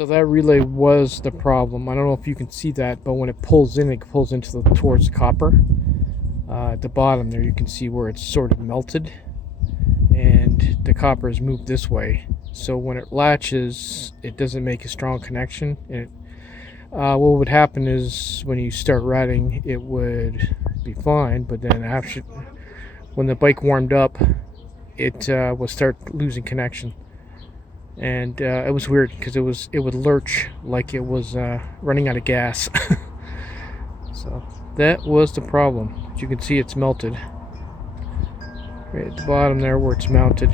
So that relay was the problem. I don't know if you can see that, but when it pulls in, it pulls into towards the copper. At the bottom there, you can see where it's sort of melted, and the copper is moved this way. So when it latches, it doesn't make a strong connection. What would happen is when you start riding, it would be fine, but then after, when the bike warmed up, it would start losing connection. And it was weird because it would lurch like it was running out of gas. So that was the problem. As you can see, it's melted right at the bottom there where it's mounted.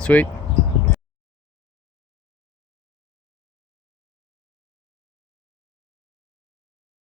Sweet.